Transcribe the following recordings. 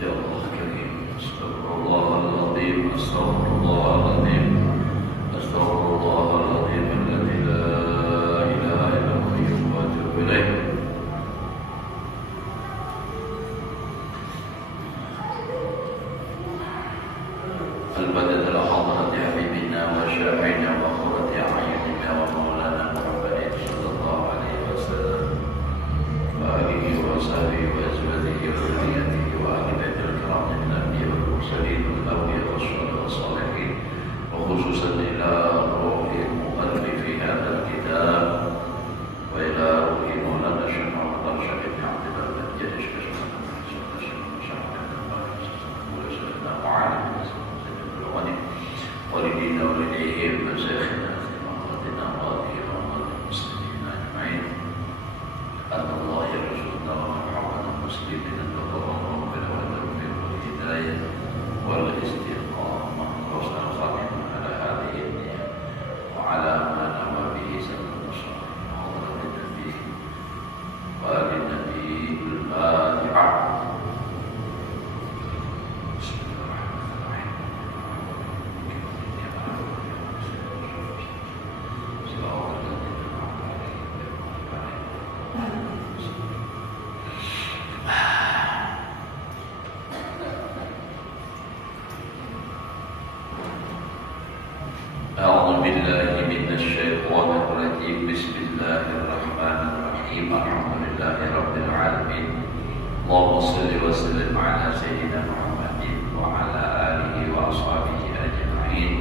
يا الله كريم، استغفر الله العظيم، استغفر الله العظيم، استغفر الله العظيم الذي لا اله الا هو الحي واتوب اليه. البدء على حضرة حبيبنا وشافعنا وقرة أعيننا ومولانا محمد صلى الله عليه وسلم وآله وصحبه وأزواجه وذريته وآل بيت الكرام من الأنبياء والمرسلين والأولياء والصالحين والصالحين، وخصوصا إلى روح المؤلف هذا الكتاب وإلى روح مولانا الشيخ محمد راشد بن عبد الله الجليل والدينا ولديهم مشايخنا وأمهاتنا وأبينا المسلمين أجمعين، أن الله يرزقنا ومرحمنا المسلمين التضرع بالتوفيق والهداية والاستقامة وحسن الخاتمة على هذه النية وعلى ما نوى به سلف الصالح وحضرة النبي وآل النبي الفاتحة. أعوذ بالله من الشيطان الرجيم. بسم الله الرحمن الرحيم. الحمد لله رب العالمين. اللهم صل وسلم على سيدنا محمد وعلى آله وأصحابه أجمعين.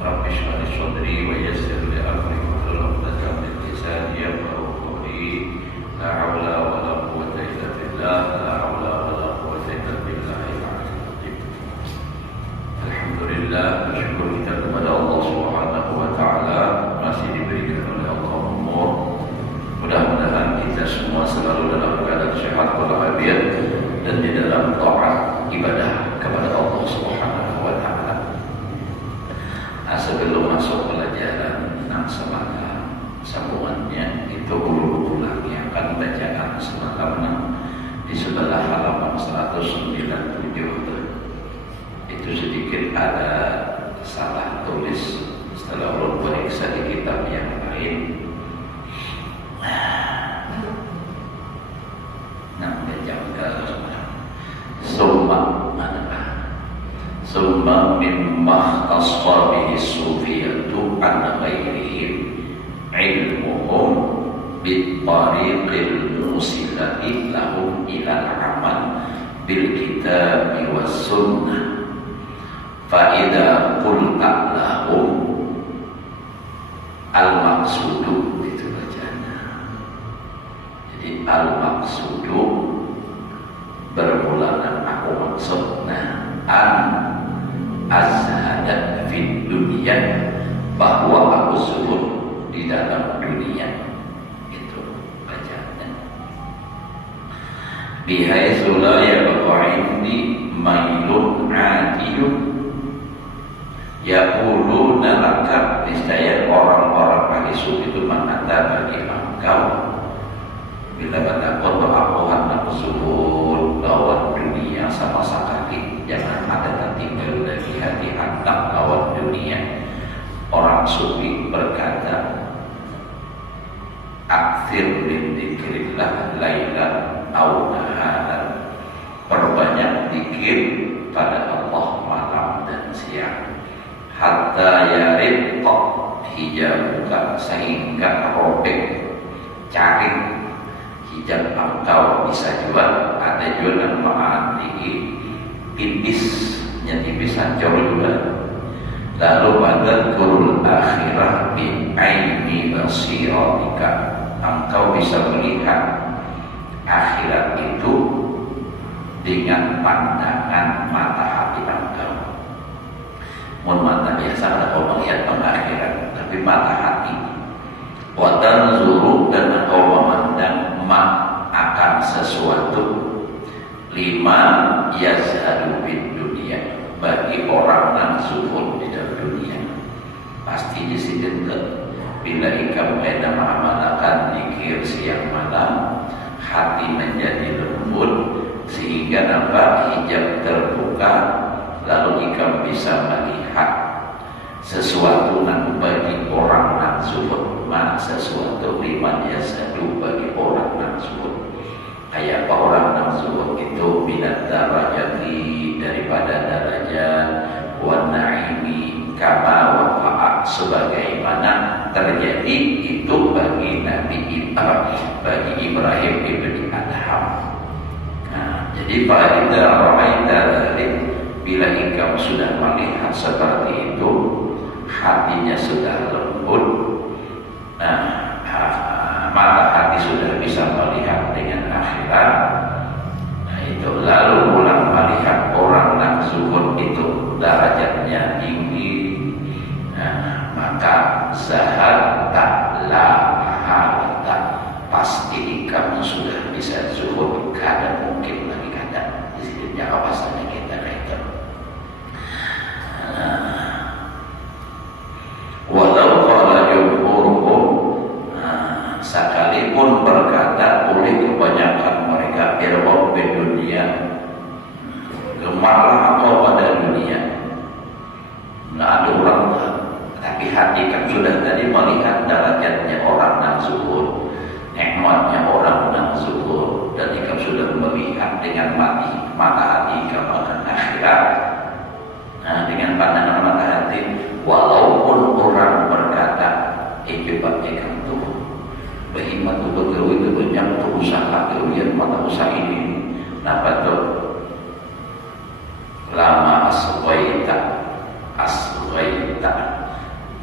رب اشرح لي صدري ويسر لي أمري واحلل عقدة من لساني يفقهوا قولي. لا حول ولا قوة إلا بالله، لا حول ولا قوة إلا بالله العلي العظيم. Alhamdulillah, bersyukur kita kepada Allah Subhanahu wa taala masih diberikan oleh Allah umur. Mudah-mudahan kita semua selalu dalam keadaan sehat walafiat dan di dalam taat ibadah kepada Allah Subhanahu wa taala. Sebelum masuk pelajaran semata sambungannya itu ulang yang akan bacaan semalam di sebelah halaman 197 itu sedikit ada salah tulis setelah ulun periksa di kitab yang lain. Nah, baca summa mimma khassa bihi sufiyatu an ghairihim ilmuhum bit tariqil musilati lahum ilal amal bil kitabi was sunnah. Fa'idha qulta lahum al-maqsudu, itu bacanya. Jadi al-maqsudu bermula dengan aku maksudnya an azhadat fid dunia, bahwa aku zuhud di dalam dunia, itu bacanya. Bihaitsu la yabqa indi mailun adiyun yaquluna laka, niscaya orang-orang ahli sufi itu mengatakan bagi engkau bila bertakut aku hendak zuhud lawan dunia sama sekali, jangan ada tertinggal dari hati hendak lawan dunia. Orang sufi berkata, akthir min dzikrillah lailan aw naharan, perbanyak zikir pada Allah malam dan siang. Hatta yarid hijabuka, sehingga robek cari hijab engkau. Bisa juga ada juga nama tinggi tipisnya, tipis hancur juga. Lalu pada kurul akhirah bi aini basiratika, engkau bisa melihat akhirat itu dengan pandangan mata hati engkau. Mata biasa engkau melihat akhirat, tapi mata hati. Wa tanzuru, dan engkau memandang akan sesuatu lima yazhadu bid dunia, bagi orang yang zuhud di dalam dunia. Pasti di sini bila ikam kena mengamalkan zikir siang malam, hati menjadi lembut sehingga nampak hijab terbuka, lalu ikam bisa melihat sesuatu nan bagi orang nan zuhud, sesuatu liman yasadu bagi orang nan zuhud. Kayak orang nan zuhud itu minat darajati, daripada darajat, wa naimi kama waqa'a, sebagaimana terjadi itu bagi bagi Ibrahim ibn Adham. Nah, jadi pada ra'aita dzalik, bila engkau sudah melihat seperti itu, hatinya sudah lembut, mata hati sudah bisa melihat dengan akhirat. Nah, itu lalu pulang melihat orang yang zuhud itu derajatnya tinggi, maka zahad la mahalata, pasti kamu sudah bisa zuhud, kada mungkin lagi kada di sini kawasannya kita itu. Walau qala jumhuruhum, sekalipun berkata oleh kebanyakan mereka, irwab dunia, gemarlah engkau pada dunia. Nggak ada orang, tapi hati kan sudah tadi melihat derajatnya orang yang zuhud, nikmatnya orang yang zuhud, dan ikam sudah melihat dengan mata hati ikam akan akhirat. Nah, dengan pandangan mata hati, walaupun orang berkata, coba ikam tuh berhimmat tuh betul itu banyak tuh usaha kerugian mata usaha ini, kenapa tuh lama aswaita,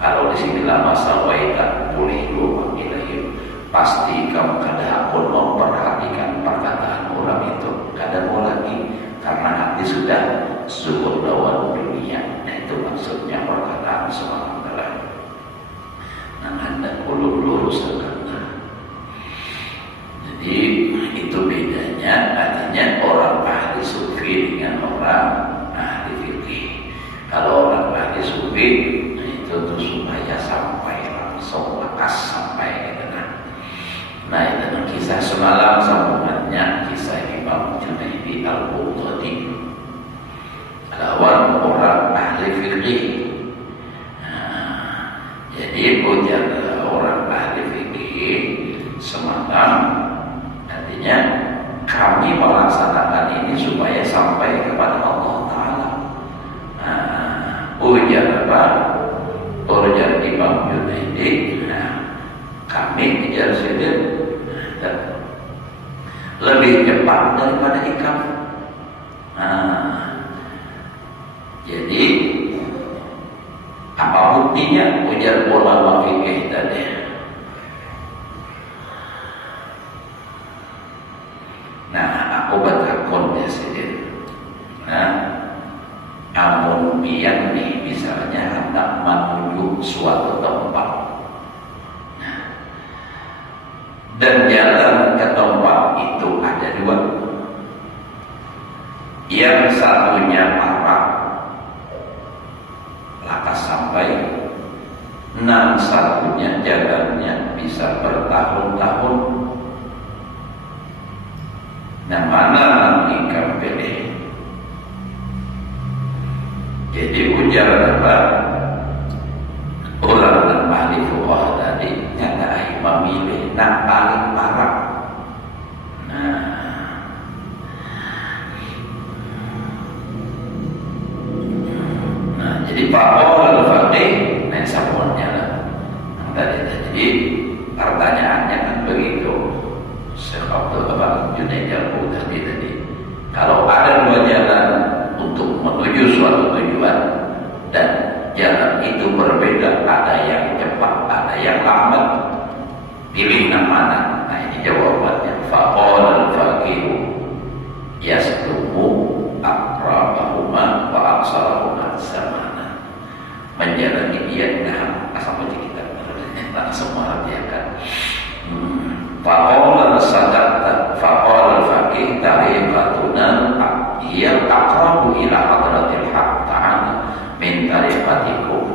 kalau di sini lama aswaita boleh dua ilahi, pasti kamu kada pun memperhatikan perkataan orang itu, kada mau lagi, karena hati sudah zuhud lawan dunia. Nah, itu maksudnya perkataan seorang dalam anda ulur lurus sekali. Jadi itu bedanya, artinya orang ahli sufi dengan orang ahli fikih. Kalau orang ahli sufi itu tuh supaya sampai langsung lekas sampai ke tengah. Nah, itu kisah semalam sambungannya kisah Imam Junaidi al-Baghdadi lawan orang ahli fikih. Jadi ujar orang ahli fikih semalam, artinya kami melaksanakan ini supaya sampai kepada Allah Ta'ala. Ujar apa? Ujar Imam Junaidi, kami ujar sedih lebih cepat daripada ikam. Jadi apa buktinya? Ujar ulama fikih tadi. Nah, aku bertakon ya sedih. Amun pian nih, misalnya hendak menuju suatu tempat, dan jalan ke tempat itu ada dua. Yang satunya parah, lakas sampai. Yang satunya jalannya bisa bertahun-tahun. Nah, mana nanti kamu pilih? Jadi ujar apa? Orang yang ahli fuqaha tadi nyata memilih yang paling parah. Nah, jadi Pak al-Faqih mensaponnya lah. Jadi pertanyaannya kan begitu. Syekh Abdul Wahab Junaidi al-Baghdadi tadi, kalau ada dua jalan untuk menuju suatu tujuan dan jalan itu berbeda, ada yang cepat, ada yang lambat, pilih yang mana? Nah, ini jawabannya. Faqala al-faqih yaslumu aqrabahuma wa aqsarahuma zamana. Menjalani dia asal kita langsung mengerjakan. Faqala sadaqta, faqala al-faqih tariqatuna hiya aqrabu ila hadratil haqq ta'ala min tariqatikum.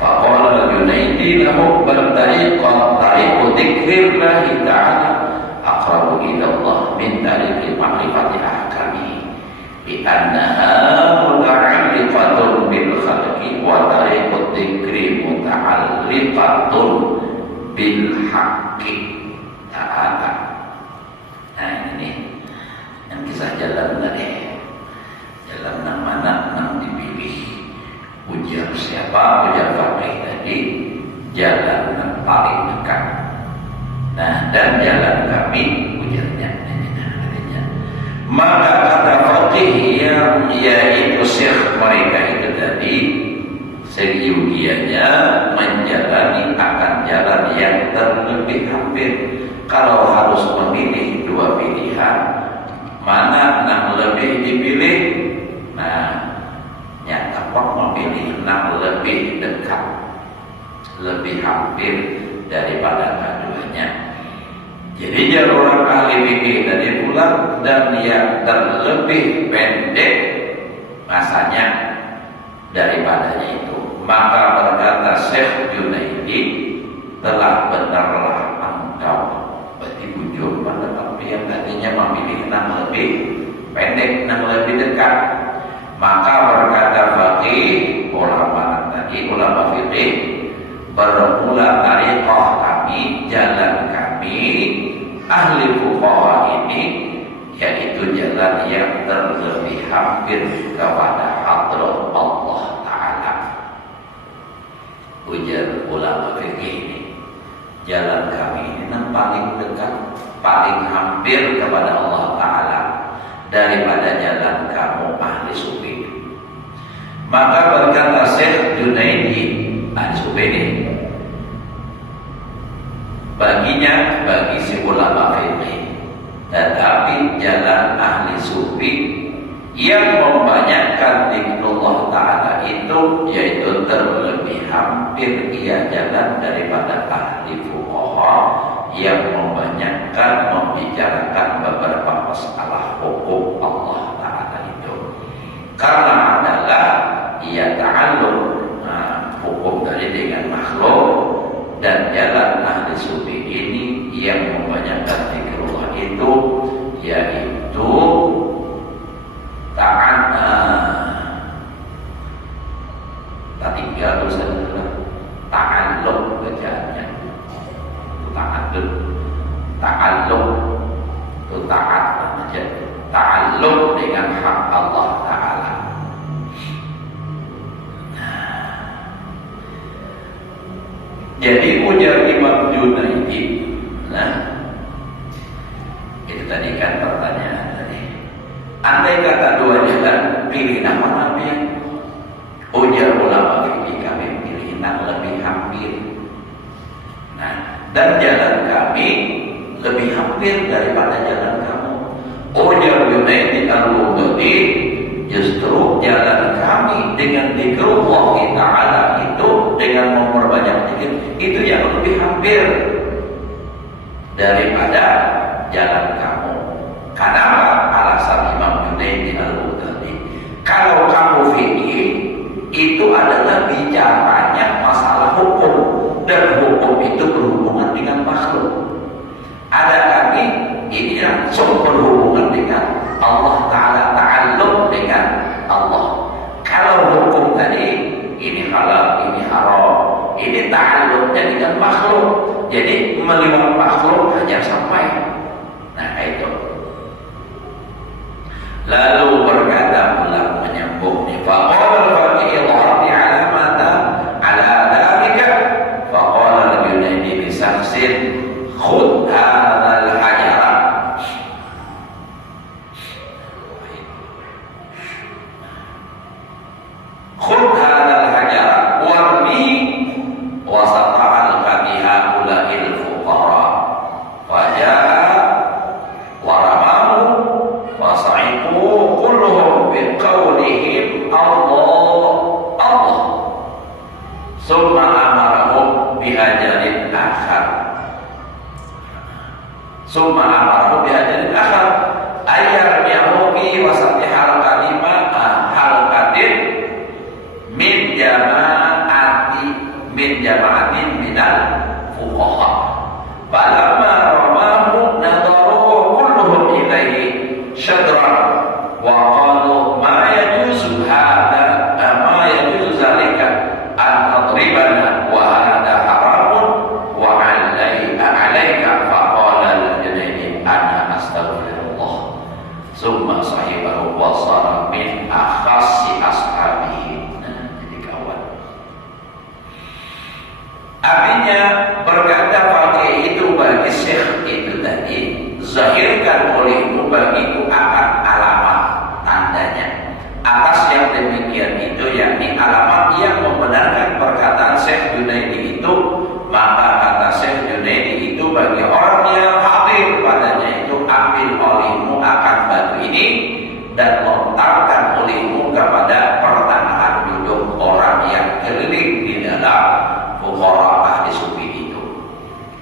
Faqala Junaidi lahu bal tariqu dzikrillah ta'ala aqrabu ila Allah min tariqi ma'rifati ahkam annaha muta'alliqatun bil khalqi wa tariqut dzikri muta'alliqatun bil haqqi ta'ala. Nah ini yang kisah jalan tadi, jalan yang mana yang dipilih. Ujar siapa? Ujar Faqih tadi, jalan yang paling dekat. Nah, dan jalan kami ujarnya. Maka kata Faqih yang yaitu syekh mereka itu tadi, seyogianya menjalani akan jalan yang terlebih hampir. Kalau harus memilih dua pilihan, mana yang lebih dipilih? Nah, yang tepat memilih yang lebih dekat, lebih hampir daripada keduanya. Jadi jalur orang ahli fikih tadi pula, dan yang terlebih pendek masanya daripadanya itu. Maka berkata Syekh Junaidi, telah benarlah engkau. Berarti ujung pada tapi yang tadinya memilih yang lebih pendek, yang lebih dekat. Maka berkata Faqih, ulama tadi, ulama fikih, bermula tariqah kami, jalan kami ahli fuqaha ini, yaitu jalan yang terlebih hampir kepada hadrat Allah Ta'ala. Ujar ulama fikih ini, jalan kami ini yang paling dekat, paling hampir kepada Allah Ta'ala daripada jalan kamu ahli sufi. Maka berkata Syekh Junaidi, ahli sufi ini, baginya, bagi si ulama fikih, tetapi jalan ahli sufi yang membanyakkan zikrullah Ta'ala itu, yaitu terlebih hampir ia jalan daripada ahli fuqaha yang membanyakkan membicarakan beberapa masalah hukum Allah Ta'ala itu. Karena adalah ia ta'alluq hukum dari dengan makhluk, dan jalan ahli sufi ini yang membanyakkan zikrullah itu, yaitu tinggal tulisan ta'alluq bacaannya, ta'alluq itu taat aja, ta'alluq dengan hak Allah Ta'ala. Jadi ujar Imam Junaidi, nah itu tadi kan pertanyaan tadi, andai kata dua jalan, pilih nama yang ujar ulama fikih, kami pilih yang lebih hampir. Nah, dan jalan kami lebih hampir daripada jalan kamu. Ujar Junaidi al-Baghdadi, justru jalan kami dengan zikrullah Ta'ala itu, dengan memperbanyak zikir itu yang lebih hampir daripada jalan kamu. Kenapa? Alasan Imam Junaidi al-Baghdadi, kalau kamu fikih itu adalah bicaranya masalah hukum, dan hukum itu berhubungan dengan makhluk. Ada kami ini langsung berhubungan dengan Allah Ta'ala, ta'alluq dengan Allah. Kalau hukum tadi ini halal, ini haram, ini ta'alluqnya dengan makhluk, jadi melihat makhluk hanya sampai. Nah itu. Lalu berkata pula menyambung ni, faqala al-faqih al-ardi alamata ala dhalika, faqala al-Junaidi bisaksin khud hadha al-hajara, khud hadha al-hajara warmi wasata al-fatiha ula'il fuqara faja'a waramahu fasa'iqu kulluhum biqawlihim Allah Allah, summa amarahum bihajarin akhar, summa amarahum bihajarin akhar ayar yahuki wasati halqatin min jama'atin minal fuqaha, falamma ramahu nadaru kulluhum ilaihi syadran wa qalu sahibahu wa sara min akhassi ashabihi. Nah, jadi kawan. Artinya berkata fakih itu bagi syekh itu tadi, zahirkan olehmu bagiku akan alamat tandanya atas yang demikian itu, yakni alamat yang membenarkan perkataan Syekh Junaidi itu. Maka kata Syekh Junaidi itu bagi orang yang hadir padanya itu, ambil olehmu akan batu ini dan lontarkan olehmu kepada pertengahan duduk orang yang keliling di dalam fuqara ahli sufi itu.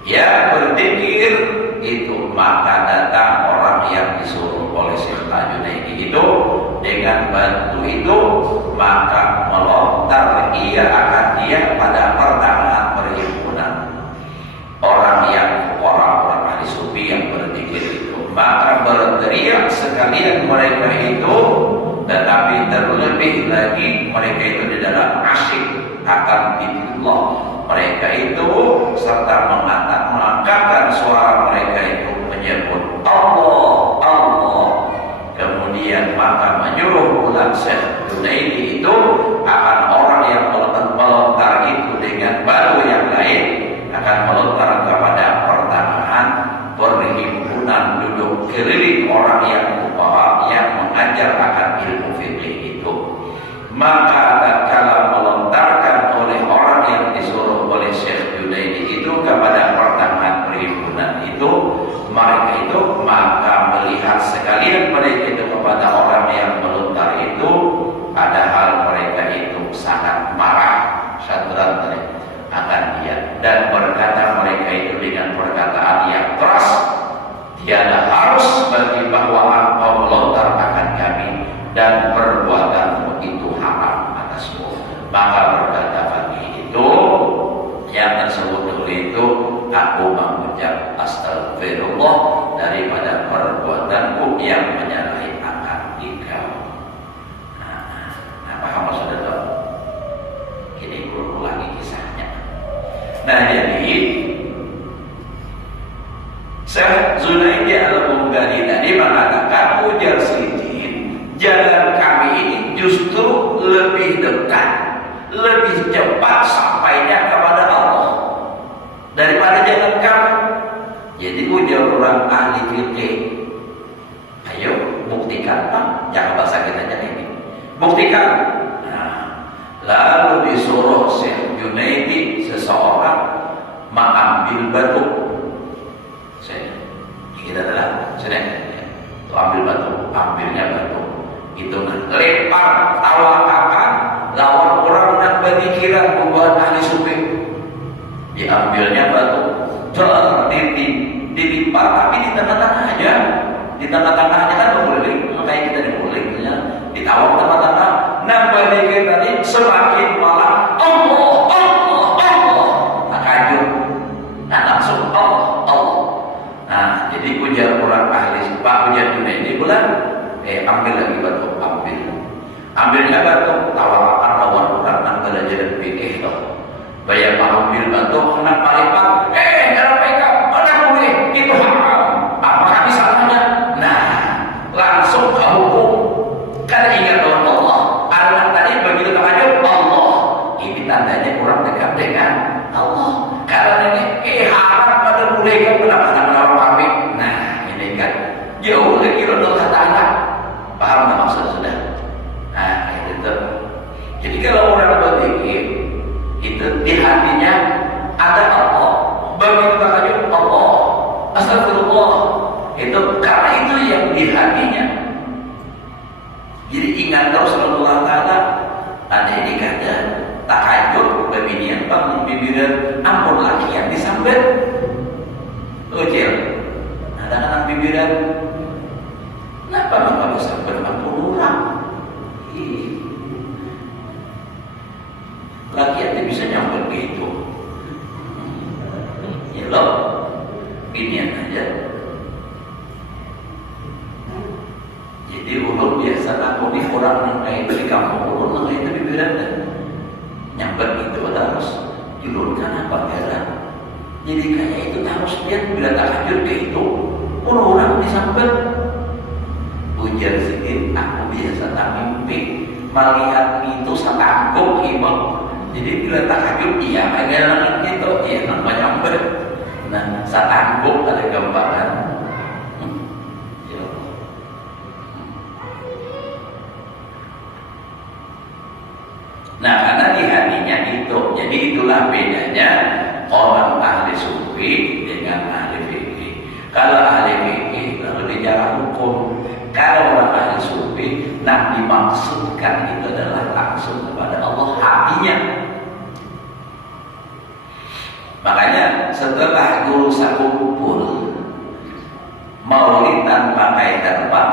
Ya berzikir itu, maka datang orang yang disuruh oleh Syekh Junaidi itu dengan batu itu, maka melontar ia akan dia pada pertengahan perhimpunan orang yang orang ahli sufi yang berzikir itu. Maka berteriak sekalian mereka itu, tetapi terlebih lagi mereka itu di dalam asyik akan dibillah. Mereka itu serta mengangkatkan suara mereka itu menyebut Allah, Allah. Kemudian maka menyuruh pula Syekh Junaidi itu akan orang yang melontar itu dengan batu yang lain akan melontar kepada pertengahan perhimpunan duduk keliling orang yang fuqaha yang mengajar akan ilmu fikih itu. Maka tatkala melontarkan oleh orang yang disuruh oleh Syekh Junaidi itu kepada pertengahan perhimpunan itu, mereka itu maka melihat sekalian mereka itu kepada orang yang melontar itu, padahal mereka itu sangat marah syadran akan dia, dan berkata mereka itu dengan perkataan yang keras, tiada harus bagi bahwa engkau melontar akan kami dan perbuatanmu itu haram atasmu. Maka berkata Fakih itu yang tersebut dulu itu, aku mengucap astagfirullah daripada perbuatanku yang menyalahi akal engkau. Nah, paham maksudnya? Ini ulangi kisahnya. Nah, jadi Syekh Junaidi al-Baghdadi tadi mengatakan, ujar Sidin, jalan kami ini justru lebih dekat, lebih cepat sampainya kepada Allah daripada jalan kami. Jadi ujar orang ahli fikih, ayo buktikan Pak, jangan bahasa kita aja ini, buktikan. Nah, lalu disuruh Syekh Junaidi seseorang mengambil batu. Kita adalah sedang ambil batu, ambilnya batu itu lempar tawakan lawan orang yang berpikiran bukan ahli sufi. Diambilnya batu, dilimpar tapi di tengah-tengah aja. Di tengah-tengahnya kan berguling, kayak kita diguling, ditawar tengah-tengah. Nah, berpikir tadi semakin malah Allah, Allah, Allah, takajub. Nah, langsung Allah, Allah. Nah, jadi ujar orang ahli, Pak ujar Junaidi bulan, ambil lagi batu, ambilnya batu, tawakan lawan orang yang belajar fikih toh. Bayar ambil batu, hendak palipat, jangan pegang, mana boleh, itu haram. Apakah misalnya? Nah, langsung ke hukum. Karena ingat bahwa Allah, anak tadi begitu takajub Allah, ini tandanya kurang dekat dengan Allah. Karena ini haram pada boleh kan benar-benar orang pamit. Nah, ini kan jauh lagi Allah Ta'ala. Paham tak maksud sudah? Nah, itu. Jadi kalau orang berzikir itu di hatinya ada Allah, begitu takajub Allah, astagfirullah, itu karena itu yang di hatinya. Jadi ingat terus Allah Ta'ala. Ada ini kata takajub bebinian bangun bibiran, ampun lagi yang disambet ucil ada anak bibiran, kenapa maka bisa berampun orang lagi yang bisa nyambut gitu ya loh, binian aja. Jadi ulun biasa aku nih orang yang itu di kampung ulun yang itu bibiran dan nyambet itu harus dilurkan apa heran. Jadi kayak itu harus lihat bila tak hancur ke itu orang disambet ujar sedikit, aku biasa tak mimpi melihat itu setangguk imam. Jadi bila tahajud iya agak gitu, iya namanya ber. Nah, setangguk ada gambaran. Nah, karena di hatinya itu, jadi itulah bedanya orang ahli sufi dengan ahli fikih. Kalau ahli fikih lalu bicara hukum, kalau orang ahli sufi, nah dimaksudkan itu adalah langsung kepada Allah hatinya. Makanya setelah guru satu kumpul maulidan pakai terbang,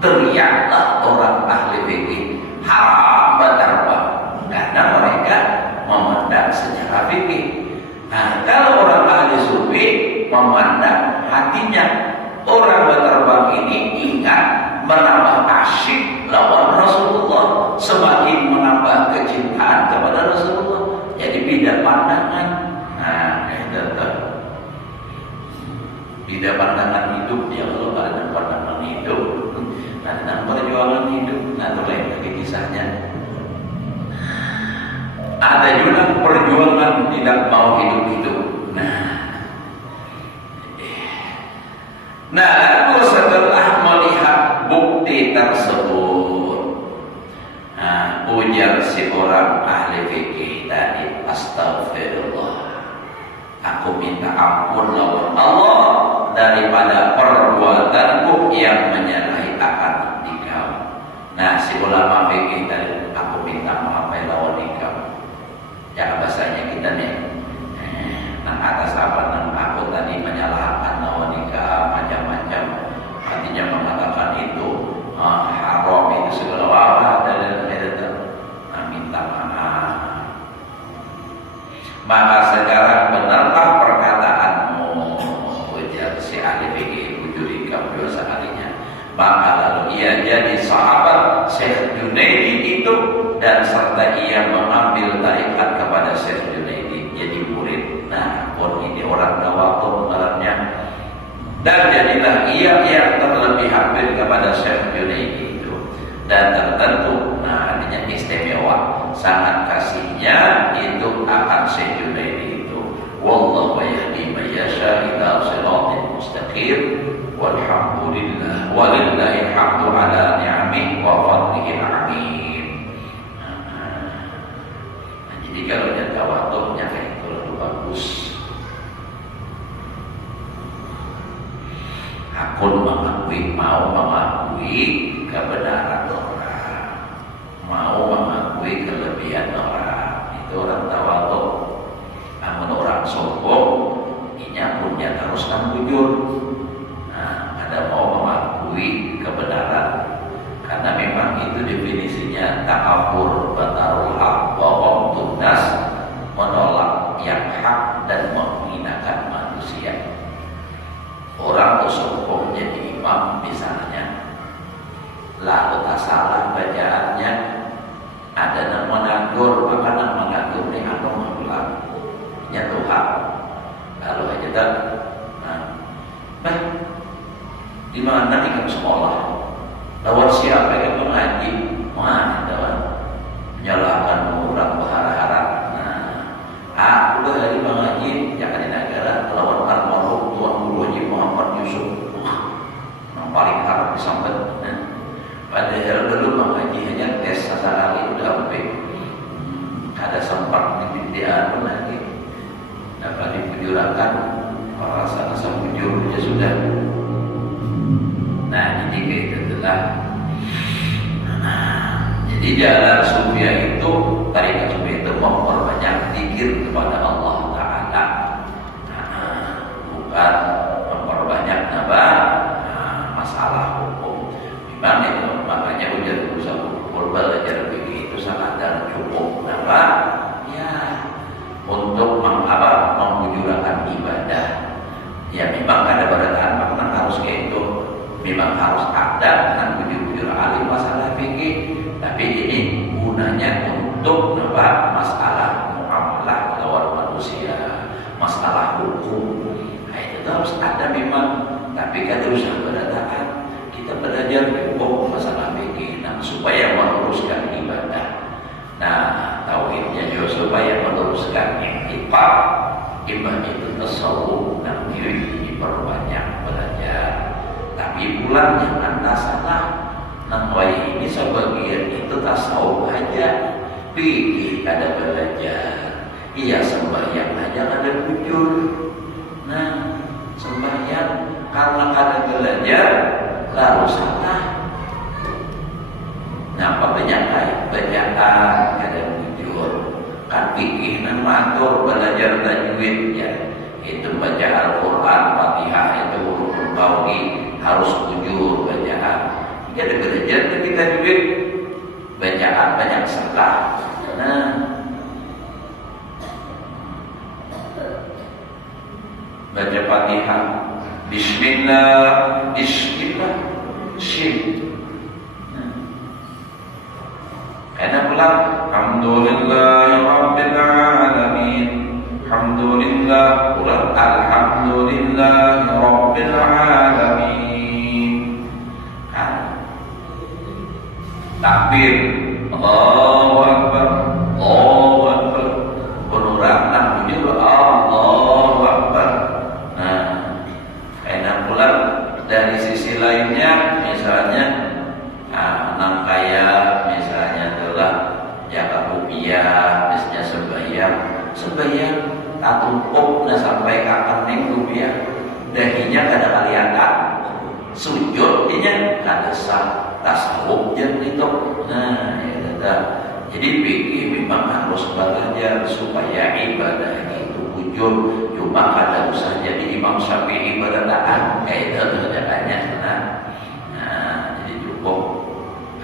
teriaklah orang ahli fikih haram terbang. Karena mereka memandang secara fikih. Nah, kalau orang ahli sufi memandang hatinya, orang berterbang ini ingat menambah asyik lawan Rasulullah, semakin menambah kecintaan kepada Rasulullah. Jadi beda pandangan. Nah, beda pandangan hidup ya Allah, ada pandangan hidup, ada perjuangan hidup. Nah, itu lain lagi kisahnya. Ada juga perjuangan tidak mau hidup-hidup. Nah, lalu setelah melihat bukti tersebut, ujar si orang ahli fikih tadi, astagfirullah, aku minta ampun lawan Allah daripada perbuatanku yang menyalahi akad nikah. Nah, si ulama fikih tadi, aku minta maaf lawan nikah. Ya bahasanya kita nih, nah atas apa nama aku tadi menyalahkan nikah macam-macam, artinya mengatakan itu haram, itu segala wala dan minta maaf. Maka sekarang benarkah perkataanmu, ujar si ahli fikih ujurika biasa kalinya. Maka lalu ia jadi sahabat Syekh Junaidi itu, dan serta ia mengambil tarikat kepada Syekh Junaidi jadi murid. Nah, pun ini orang Nawawi mengarangnya. Dan jadilah ia yang terlebih hampir kepada Syekh Junaidi itu. Dan tertentu, nah artinya istimewa, sangat kasihnya itu akan Syekh Junaidi itu. Wallahu yahdi man yasha ila siratal mustaqim. Walhamdulillah walillahil hamdu ala ni'amihi wa fadlihi amin. Jadi kalau dia tawadhu'nya kayak itu lebih bagus. Aku mau mengakui kebenaran orang, mau mengakui kelebihan orang. Itu orang tawadhu. Namun orang sombong, ini punya teruskan bujur. Nah, ada mau mengakui kebenaran, karena memang itu definisinya takabur, batarul haq, wa tunas, menolak yang hak dan menghinakan manusia. Orang sombong jadi imam misalnya, lalu tak salah bacaannya, ada nama nganggur, maka nama nganggur ini anu mengulang nya Tuhan. Lalu aja tak, di mana nih kamu sekolah? Lawan siapa yang mengaji? Mana lawan? Menyalahkan orang berharap. Aku udah dari mengaji, jangan di negara lawan almarhum Tuan Guru Haji Muhammad Yusuf. Yang paling harap disambut. Padahal dulu mengaji hanya tes sasarali udah sampai. Ada sempat di anu lagi. Dapat dipujurakan, rasa bujur ya sudah. Nah, jadi itu adalah. Jadi jalan sufia itu, tarikat sufia itu memperbanyak zikir kepada Allah Ta'ala. Bukan memperbanyak masalah hukum. Memang itu makanya ujar berusaha hukum belajar begini itu sangat dan cukup. Ya untuk membujurkan ibadah. Ya memang ada berdasarkan makna harus kayak itu. Memang harus ada dengan bujur-bujur alim masalah fikih, tapi ini gunanya untuk masalah muamalah lawan manusia, masalah hukum. Nah, itu harus ada memang, tapi kan harus berdasarkan kita belajar hukum tariqah imah itu tasawuf dan diperbanyak belajar. Tapi pulang jangan salah. Namanya ini sebagian itu tasawuf aja, fikih ada belajar, iya sembahyang aja ada bujur. Nah sembahyang karena ada belajar lalu salah. Nah banyak bacaan ada bujur, kan fikih dan matur belajar tajwid ya, itu baca Al-Quran Fatihah itu huruf qauli harus bujur bacaan. Jadi belajar ketika juga bacaan banyak salah. Nah, baca Fatihah, Bismillah, Bismillah, Shin. Karena pulang, Alhamdulillahirabbil alamin, Alhamdulillah, pulang Alhamdulillahirabbil alamin. Takbir, Allahu Akbar, Allahu Akbar. Penurang namanya Allahu Akbar. Nah, enak pulang dari sisi lainnya, misalnya, enam kaya, misalnya adalah jaga rupiah, misalnya sembahyang, tak tumpuk, nah sampai kapan nih rupiah, dahinya kada kelihatan, sujudnya kada sah. Tasawuf yang itu, nah ya, jadi fikih memang harus belajar supaya ibadah itu wujud. Cuma kada usah jadi Imam Syafi'i berdaan, itu kerjaannya. Nah, jadi cukup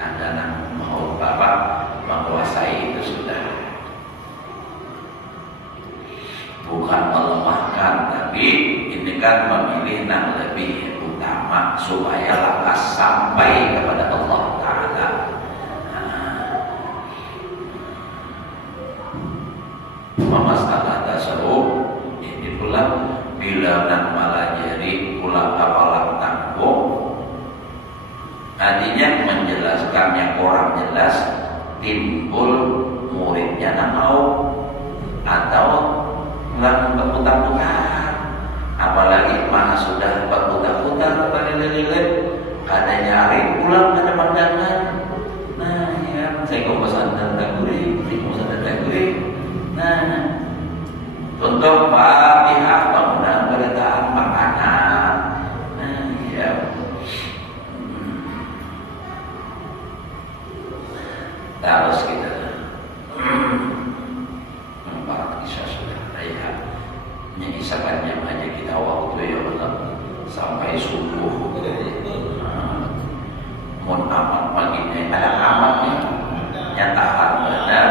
anda mau bapak menguasai itu sudah, bukan melemahkan, tapi ini kan memilih yang lebih utama supaya lakas sampai kepada Allah Ta'ala. Masalah tasawuf ini pula bila nak malajari pula hafalan tangguh, artinya menjelaskan yang orang jelas, timbul muridnya nak mau atau nggak berputar-putar. Apalagi mana sudah berputar-putar berlilit-lilit, ada nyari pulang ada pandangan. Nah ya, saya kau pesan dan gurih. Nah, contoh Fatihah bangunan beritaan makanan. Nah ya, terus kita membarat kisah sudah raya. Menyisakannya aja kita waktu ya Allah sampai subuh. Mohon amat paginya ada amatnya, nyatakan benar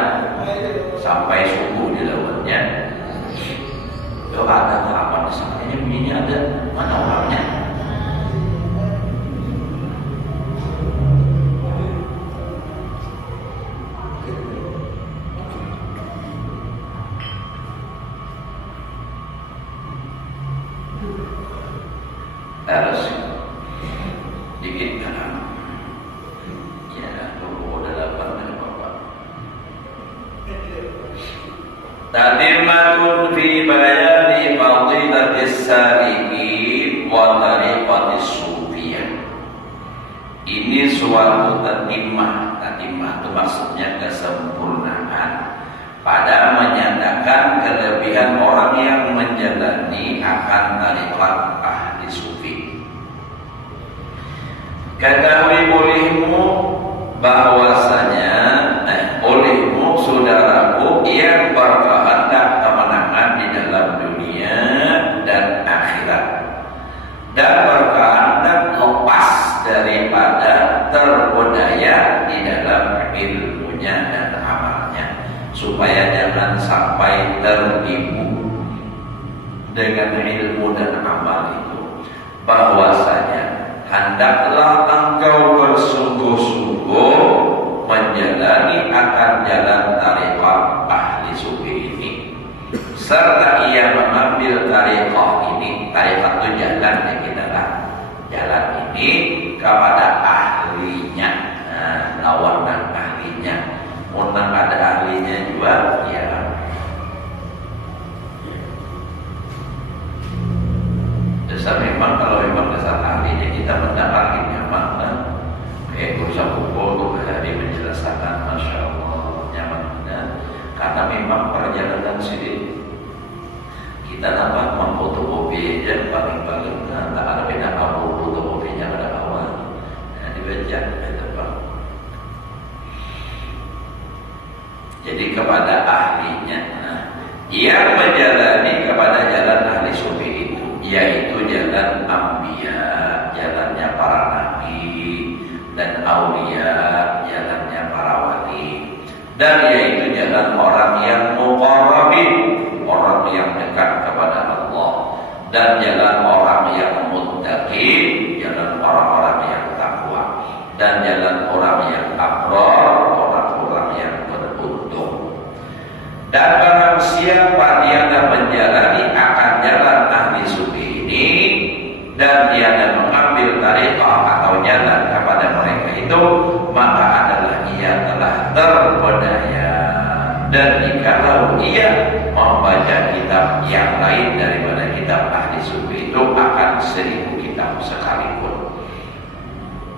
sampai subuh dilawannya. Kalau ada amat disangkanya begini ada mana orangnya? Harus dikit kanan ya, udah 8 dari Bapak. Tadimatun fi bayani fadilatis salihin wa tariqatis sufiyah. Ini suatu tatimah itu maksudnya kesempurnaan pada menyatakan kelebihan orang yang menjalani akan tariqat ahli sufi. Ketahui olehmu bahwasanya olehmu saudaraku yang berkehendak kemenangan di dalam dunia dan akhirat, dan berkehendak lepas daripada terpedaya di dalam ilmunya dan amalnya, supaya jangan sampai tertipu dengan ilmu dan amal itu. Bahwasanya hendaklah engkau bersungguh-sungguh menjalani akan jalan tariqah ahli sufi ini, serta ia mengambil tariqah ini. Tariqah itu jalan yang kita lah, jalan ini kepada ahlinya, lawan dan ahlinya. Menang ada ahlinya juga ya. Kita dapat memfotokopi aja paling-paling tak ada beda apa fotokopinya pada awal. Dibaca depan. Jadi kepada ahlinya. Yang menjalani kepada jalan ahli sufi itu, yaitu jalan ambiya, jalannya para nabi, dan aulia, jalannya para wali, dan yaitu jalan orang yang muqarrabin, orang yang dekat kepada Allah, dan jalan orang yang muttaqin, jalan orang-orang yang takwa, dan jalan orang yang abrar, orang-orang yang beruntung. Dan barang siapa tiada menjalani akan jalan ahli sufi ini dan tiada mengambil tariqah atau jalan kepada mereka itu, maka adalah ia telah terpedaya. Dan jikalau ia membaca kitab yang lain daripada kitab ahli sufi itu akan 1000 kitab sekalipun,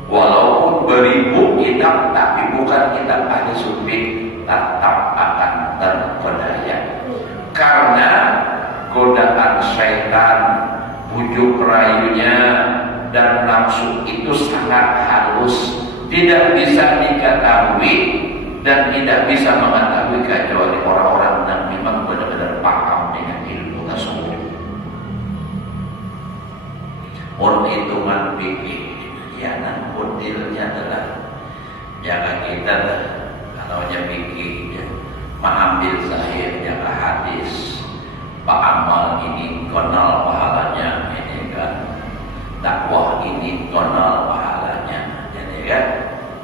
walaupun beribu kitab tapi bukan kitab ahli sufi, tetap akan terpedaya. Karena godaan syaitan, bujuk rayunya, dan nafsu itu sangat halus, tidak bisa diketahui dan tidak bisa mengetahui kecuali orang-orang yang memang benar-benar paham dengan ilmu tasawuf. Hitungan fikih, ya, modelnya adalah jaga kita lah. Kalau fikih ya, mengambil zahir jaga hadis, pak amal ini konal pahalanya, ini kan dakwah ini konal pahalanya, jadi kan.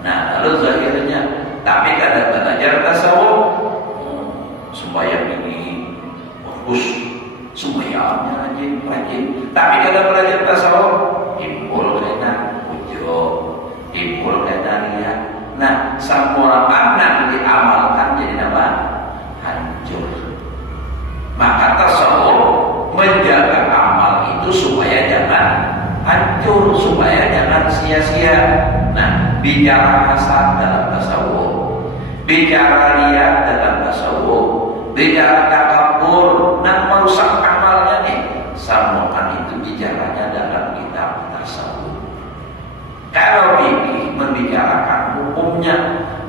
Nah lalu zahirnya, tapi kadang belajar tasawuf, sembahyang ini bagus, sembahyangnya rajin, tapi kadang belajar tasawuf timbul kena ujub, timbul kena lihat. Nah, semua makna diamalkan jadi apa? Hancur. Maka tasawuf menjaga amal itu supaya jangan hancur, supaya jangan sia-sia. Nah, bicara hasad dalam tasawuf, bicara lihat dalam tasawuf, bicara takabur, nah merusak amalnya nih. Semua itu bicaranya dalam kitab tasawuf. Kalau fikih membicarakan hukumnya.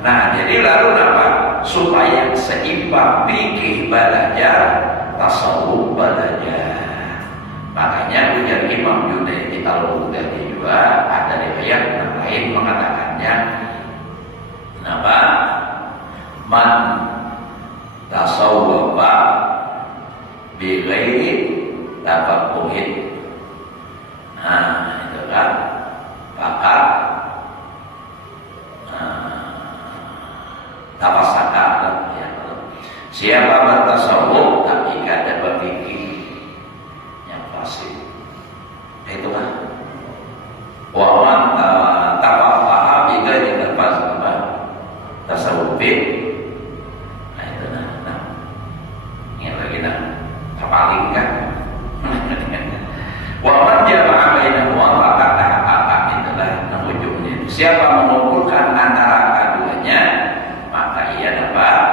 Nah, jadi lalu apa? Supaya seimbang fikih belajar, tasawuf belajar. Makanya ujar Imam Junaidi Al-Baghdadi juga ada riwayat yang lain mengatakannya, kenapa? Man tasawwafa bi ghairi tafaqquhin. Nah, itu kan. Maka tafasaka ya. Siapa bertasawuf tapi tidak ada berfikih yang fasik, itu kan. Wa man tafaqaha bi ghairi tasawufin. Nah itu nah. Ingat lagi nah. Terpaling kan. Wa man jama'a bainahuma faqad siapa mengumpulkan antara keduanya, maka ia dapat.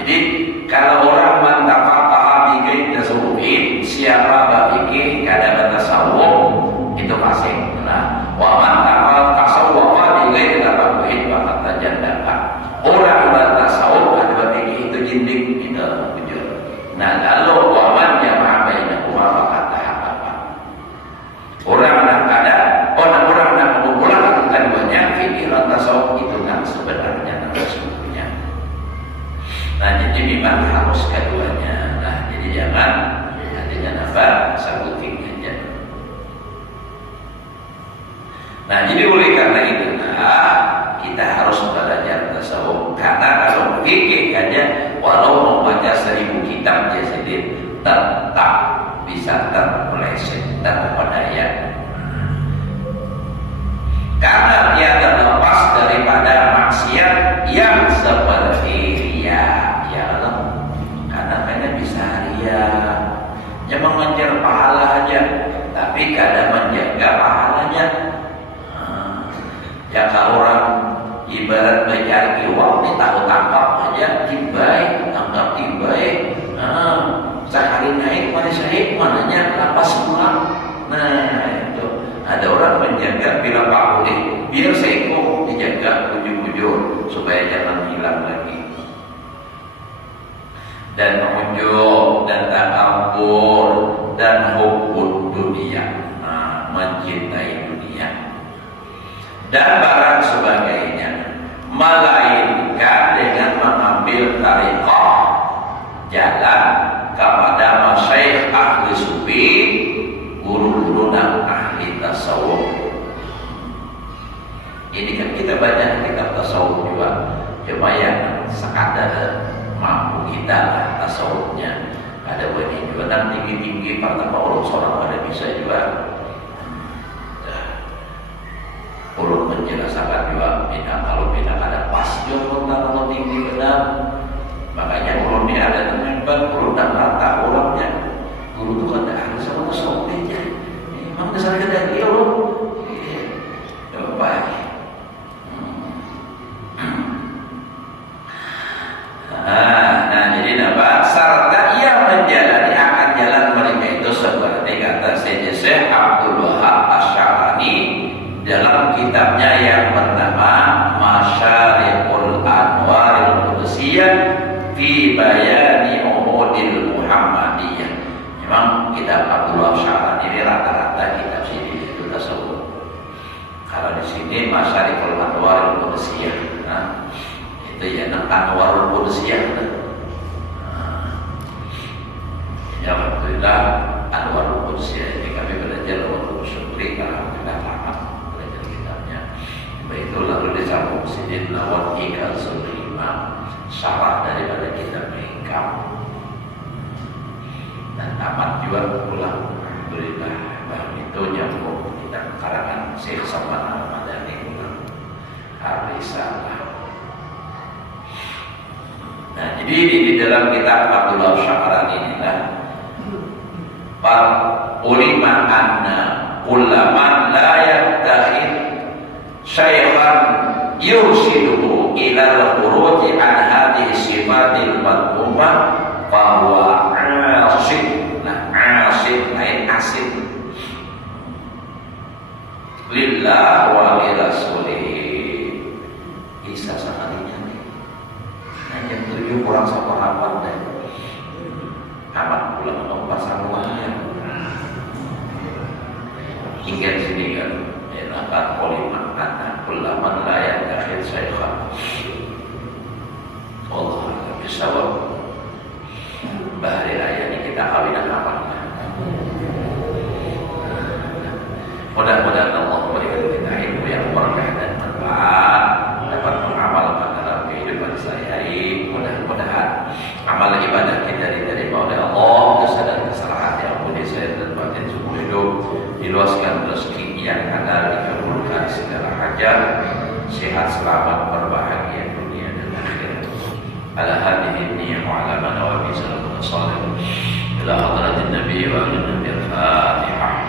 Jadi kalau orang mantafaqaha bi ghairi tasawufin, siapa berfikih kada bertasawuf, itu fasik. Nah, wa man tasawwafa bi ghairi tafaqquhin faqad tajannaba. Orang bertasawuf kada berfikih itu jindik, itu bujur. Nah, lalu wa man jama'a bainahuma faqad tahaqqaqa. Orang yang kada, orang yang mengumpulkan keduanya, fikih dan tasawuf itu kan sebenarnya dan sesungguhnya. Nah, jadi memang harus keduanya. Nah, jadi jangan dengan apa satu fikih aja. Nah, jadi oleh karena itu kita harus belajar tasawuf. Karena kalau fikih aja, walau membaca 1000 kitab jadi tetap bisa terpeleset, terpedaya. Karena dia terlepas daripada maksiat yang seperti ria, ya Allah. Karena mereka bisa ria, yang mengejar pahala aja, tapi kadang menjaga pahalanya. Jika orang ibarat mencari uang, ini tahu tangkap aja, tibai, tangkap tibai. Sehari naik bila Pak boleh, biar seekor dijaga ujung-ujung supaya jangan hilang lagi. Dan ujub dan takabur dan hubbud dunia, mencintai dunia dan barang sebagainya, melainkan dengan mengambil tariqah jalan kepada masyaikh ahli sufi, guru-guru dan ahli tasawuf. Ini kan kita baca kitab tasawuf juga, cuma yang sekadar mampu kita lah tasawufnya. Ada banyak juga dan tinggi-tinggi pertama urut seorang ada bisa juga. Urut menjelaskan juga kalau bina ada pas juga kalau tinggi benar. Makanya urut ini ada tempat urut dan rata urutnya. Guru itu kan ada sama tasawuf aja. Memang dasarnya dari dia urut. Baik. Nah, jadi apa? Serta ia menjalani akan jalan mereka itu seperti kata Syekh Abdul Wahab Asy-Sya'rani dalam kitabnya yang bernama Masyariqul Anwaril Qudsiyah fi Bayani Umudil Muhammadiyah. Memang kitab Abdul Wahab Asy-Sya'rani ini rata-rata kitab sini itu tasawuf. Kalau di sini Masyariqul Anwaril Qudsiyah, nah, itu ya Anwarul Qudsiyah. Ya alhamdulillah Anwarul Qudsiyah ini kami belajar waktu syukri, alhamdulillah lama belajar kitabnya. Baik itu lalu disambung Sidin Nawawi Al-Sulaiman syarah daripada kitab Hikam dan tamat juga pulang, alhamdulillah. Bahan itu nyambung kitab karangan Syekh Salman Al-Madani Ar-Risalah. Nah, jadi di dalam kitab Abdul Wahab Asy-Sya'rani inilah ulima anna kullaman la yattakhid syaikhan yursiduhu ila al-khuruj an hadhihi sifatil madhumah fa huwa 'asid. Nah, 'asid lain asid lillah wa li rasulih. Isa sakalinya nih. Nah, yang 7 kurang 1/8 deh. Amat pula nomor sangguannya. Hingga sini kan, enakan poliman anak ulama layak akhir syaikhah. Allah bisawab. Bahari raya ini kita kawinan apa? Mudah-mudahan Allah memberikan kita ilmu yang berkah dan manfaat, dapat mengamalkan dalam kehidupan sehari-hari. Mudah-mudahan amal ibadah kita diterima oleh Allah, dosa dan kesalahan diampuni saya dan batin seumur hidup, diluaskan rezeki yang halal, dikabulkan segala hajat, sehat selamat berbahagia dunia dan akhirat. Ala hadhihi niyyah wa ala man wa bi sallallahu alaihi wasallam ila hadratin nabiy wa ala nabiy